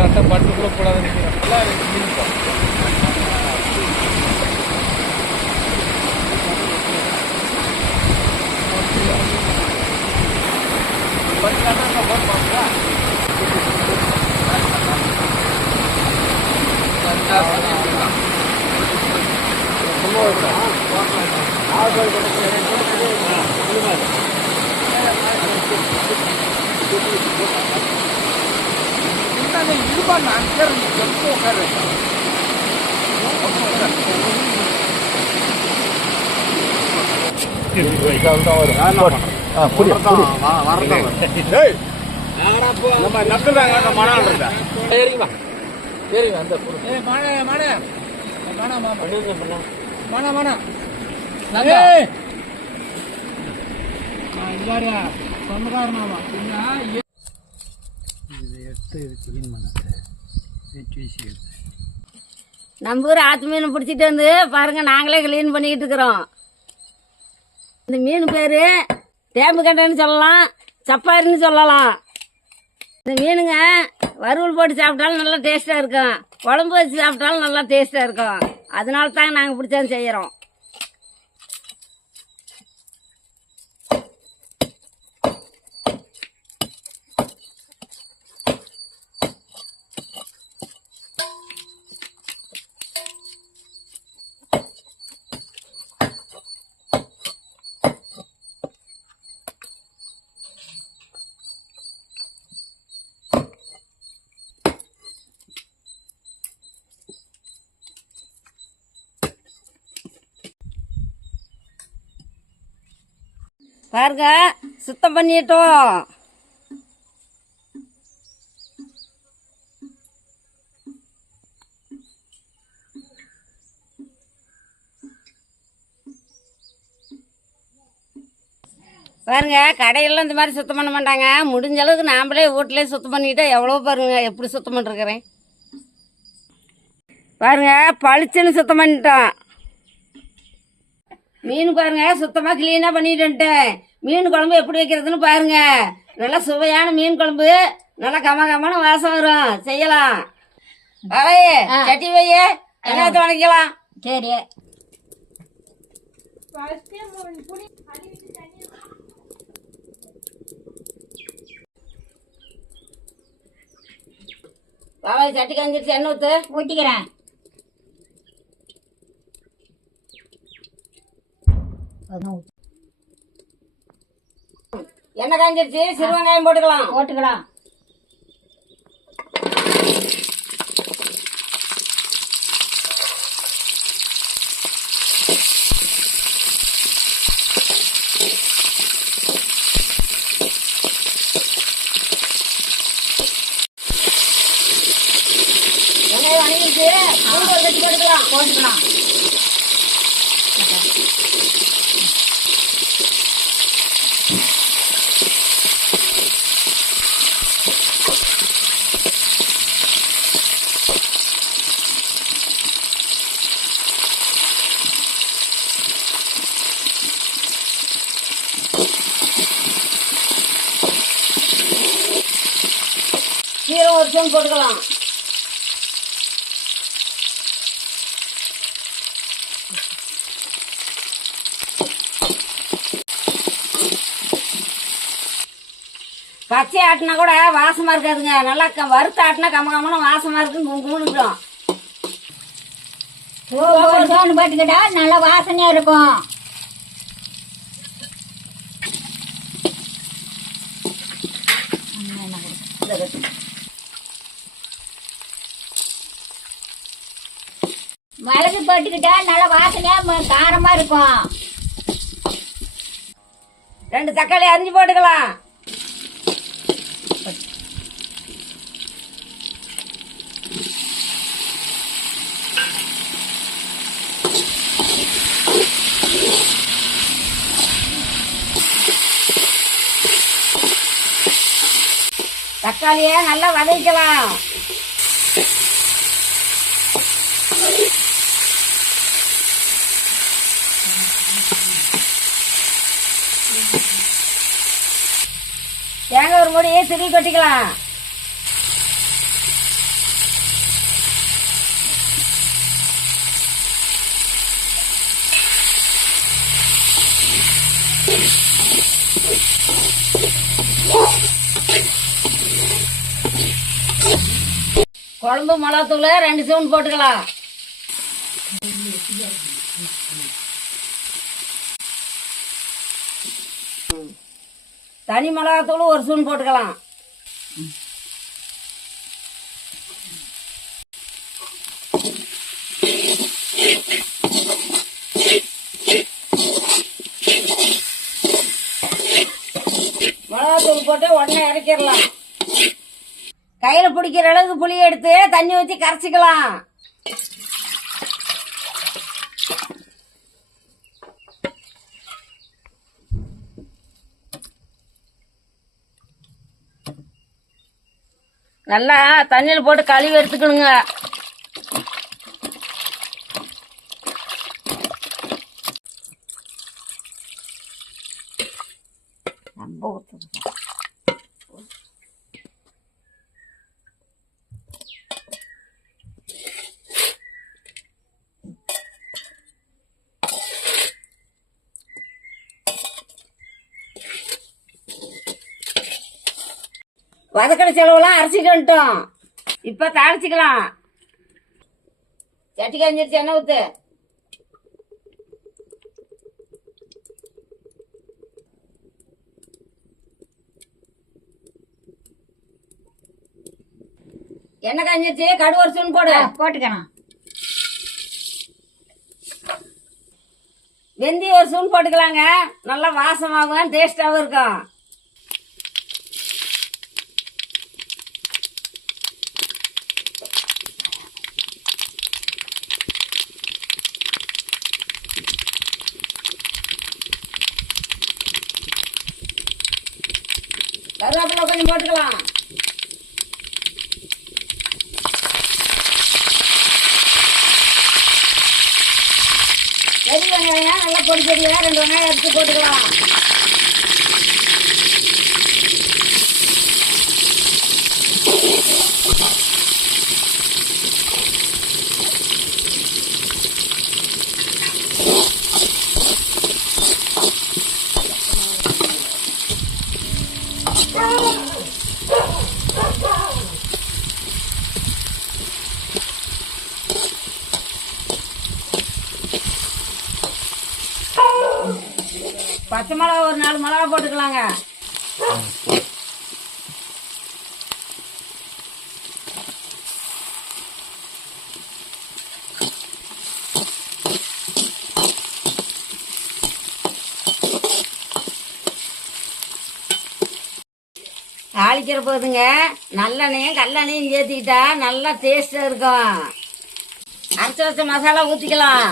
கரெக்டாக பட்டுக்குள்ள போடாத நிற்கிறேன் நல்லா இருக்கு மீன் பா. ஏறிங்க வா. ஏறிங்க அந்த பொருள். ஏய் மானே மானே மானா மாமா பண்ணுங்க, பண்ணா. மானா மானா நந்தா. ஏய் இந்தாரு எடுத்து. நம்ம ஊர் ஆத்து மீன் பிடிச்சிட்டு வந்து பாருங்க நாங்களே க்ளீன் பண்ணிக்கிட்டு இருக்கிறோம். இந்த மீன் பேர் தேம்பு கண்டைன்னு சொல்லலாம் சப்பாரின்னு சொல்லலாம். இந்த மீனுங்க வறுவல் போட்டு சாப்பிட்டாலும் நல்லா டேஸ்ட்டாக இருக்கும். குழம்பு வச்சு சாப்பிட்டாலும் நல்லா டேஸ்ட்டாக இருக்கும். அதனால தான் நாங்கள் பிடிச்சாந்து செய்கிறோம் பாருங்க சுத்தம் பண்ணிட்டோம். பாருங்க கடையெல்லாம் இந்த மாதிரி சுத்தம் பண்ண மாட்டாங்க. முடிஞ்ச அளவுக்கு நாமளே வீட்டிலே சுத்தம் பண்ணிட்டா எவ்வளோ பாருங்க எப்படி சுத்தம் பண்ணிருக்கிறேன் பாருங்க பளிச்சுன்னு சுத்தம் பண்ணிட்டோம். மீன் பாருங்க சுத்தமாக க்ளீனாக பண்ணிட்டு வந்துட்டேன் மீன் குழம்பு எப்படி வைக்கிறதுன்னு பாருங்க. நல்லா சுவையான மீன் குழம்பு. நல்லா கம கமன்னு வாசம் வரும். செய்யலாம். வரையே சட்டி வையே. வெங்காயத்தை வணக்கலாம் சரி. வாவை சட்டி கஞ்சிருச்சு எண்ணெய் ஊற்று ஊற்றிக்கிறேன் எண்ணெய் காஞ்சிருச்சு சிறு வெங்காயம் போட்டுக்கலாம். போட்டுக்கலாம். வெங்காயம் வணங்கிருச்சு போட்டுக்கலாம். போட்டுக்கலாம். ஒரு ஸ்பூன் போட்டுக்கலாம் பச்சை ஆட்டினா கூட வாசமா இருக்காதுங்க. நல்லா க- வறுத்து ஆட்டினா கம கமன்னு வாசமா இருக்குன்னு கும்பிடும் ஒரு சோறு போட்டுக்கிட்டா நல்லா வாசனையா இருக்கும். மருந்து போட்டுக்கிட்டா நல்ல வாசனையாக காரமாக இருக்கும். ரெண்டு தக்காளி அரிஞ்சு போட்டுக்கலாம். தக்காளியை நல்லா வதக்கலாம் தேங்காய் ஒரு மூடி திருவி கொட்டிக்கலாம்? குழம்பு மிளகாத்தூள் ரெண்டு ஸ்பூன் போட்டுக்கலாம். தனி மிளகாத்தூள் ஒரு ஸ்பூன் போட்டுக்கலாம். மிளகாத்தூள் போட்டு உடனே இறக்கிடலாம். கையில் பிடிக்கிற அளவுக்கு புளியை எடுத்து தண்ணி ஊற்றி கரைச்சிக்கலாம். நல்லா தண்ணியில் போட்டு கழுவி எடுத்துக்கணுங்க. வதக்கடை செலவுலாம் அரைச்சிட்டு வந்துட்டோம். இப்ப தாளிச்சுக்கலாம். சட்டி காஞ்சிருச்சு என்ன ஊத்து. எண்ணெய் காஞ்சிருச்சு கடுகு ஒரு ஸ்பூன் போடு. போட்டுக்கணும் வெந்தயம் ஒரு ஸ்பூன் போட்டுக்கலாங்க. நல்லா வாசமாகவும் டேஸ்டாகவும் இருக்கும். கருவேப்பிலை போட்டுக்கலாம் பெரிய வெங்காயம் நல்லா பொடி பொடியாக ரெண்டு வெங்காயம் எடுத்து போட்டுக்கலாம். பச்சை மிளகா ஒரு நாலு மிளகா போட்டுக்கலாங்க. தாளிக்கிற போதுங்க. நல்லெண்ணையும் கல்லெண்ணையும் சேர்த்துக்கிட்டா நல்லா டேஸ்டாக இருக்கும். அரைச்சி வச்ச மசாலா ஊற்றிக்கலாம்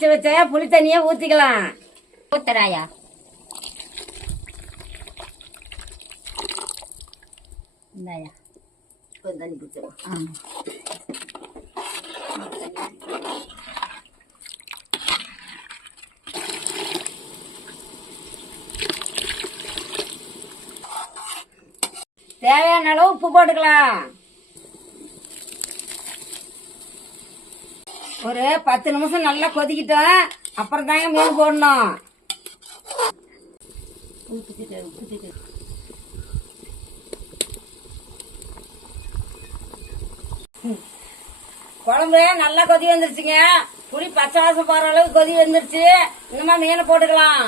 கரைச்சி வச்ச புளி தண்ணியை ஊற்றிக்கலாம் ஊத்துறாயா? இந்தாயா. தண்ணி பிடிச்சிடும் ஆ தேவையான அளவு உப்பு போட்டுக்கலாம். ஒரு பத்து நிமிஷம் நல்லா கொதிக்கிட்டோம் அப்புறம் தாங்க மீன் போடணும். குழம்பு நல்லா கொதி வந்துருச்சுங்க. புளி பச்சை வாசம் போற அளவுக்கு கொதி வந்துருச்சு. இன்னுமா மீனை போட்டுக்கலாம்.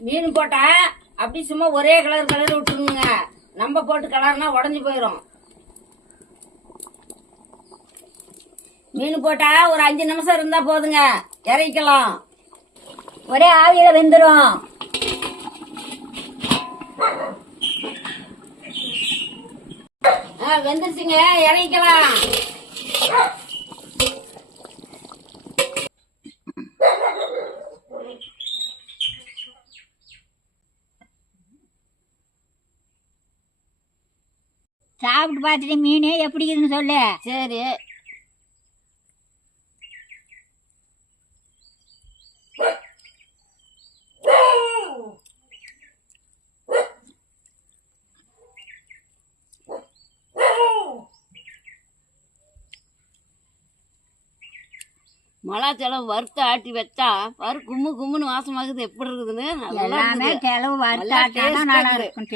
மீன் போட்டா அப்படி சும்மா ஒரே கலர் கலர் விட்டுருங்க. நம்ம போட்டு கலர்னா உடஞ்சி போயிடும் மீன் போட்டா ஒரு அஞ்சு நிமிஷம் இருந்தா போதுங்க. இறக்கலாம் ஒரே ஆவியில வெந்துடும் ஆ, வெந்துருச்சுங்க. இறக்கலாம் பார்த்துட்டு மீன் எப்படி இருக்குன்னு சொல்லு. சரி. மலாச்சலம் வறுத்து ஆட்டி வச்சா பாரு கும்மு கும்முன்னு வாசமாகுது. எப்படி இருக்குதுன்னு? எல்லாமே நல்லா வறுத்தாட்டினா taste நல்லா. இருக்கும்.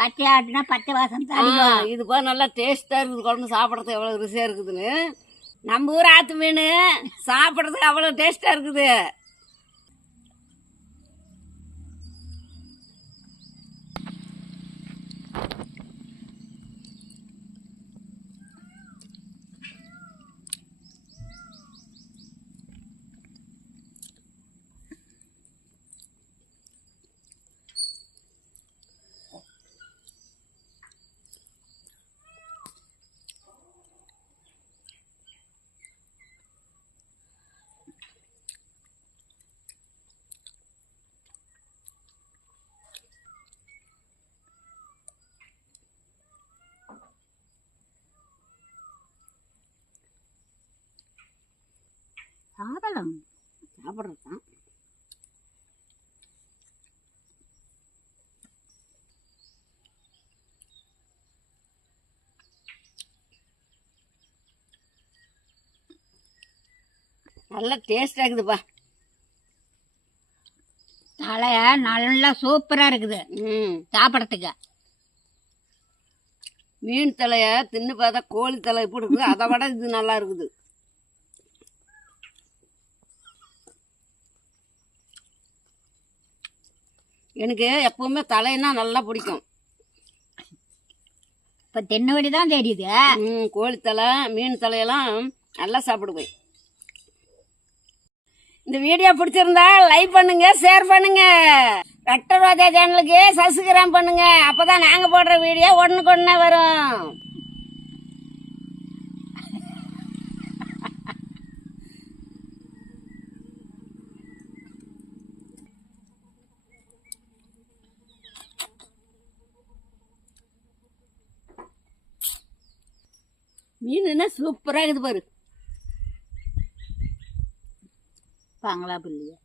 பச்சை ஆட்டுனா பச்சை வாசம் தடிக்கும் இது பாரு நல்லா டேஸ்டா இருக்குது. குழம்பு சாப்பிட்றதுக்கு எவ்வளவு ருசியா இருக்குதுன்னு. நம்ம ஊர் ஆத்து மீன் சாப்பிட்றதுக்கு அவ்வளவு டேஸ்டா இருக்குது. சாதலம் சாப்பிட்றது தான் நல்லா டேஸ்டா இருக்குதுப்பா. தலை நல்லா சூப்பரா இருக்குது. ம். சாப்பிடறதுக்கு. மீன் தலைய தின்னு பார்த்தா கோழி தலை எப்படி இருக்குது அதை விட இது நல்லா இருக்குது. எனக்கு எப்பவுமே தலைன்னா நல்லா பிடிக்கும். இப்ப தென்னவடி தான் தெரியுது ம் கோழி தலை மீன் தலையெல்லாம் நல்லா சாப்பிடுவேன். இந்த வீடியோ பிடிச்சிருந்தா லைக் பண்ணுங்க ஷேர் பண்ணுங்க. ரெட்ட ரோஜா சேனலுக்கு சப்ஸ்கிரைப் பண்ணுங்க. அப்பதான் நாங்க போடுற வீடியோ ஒண்ணுக்கு ஒண்ணே வரும். மீன் சூப்பராக இருக்குது பாரு. பாங்களா பிள்ளையா.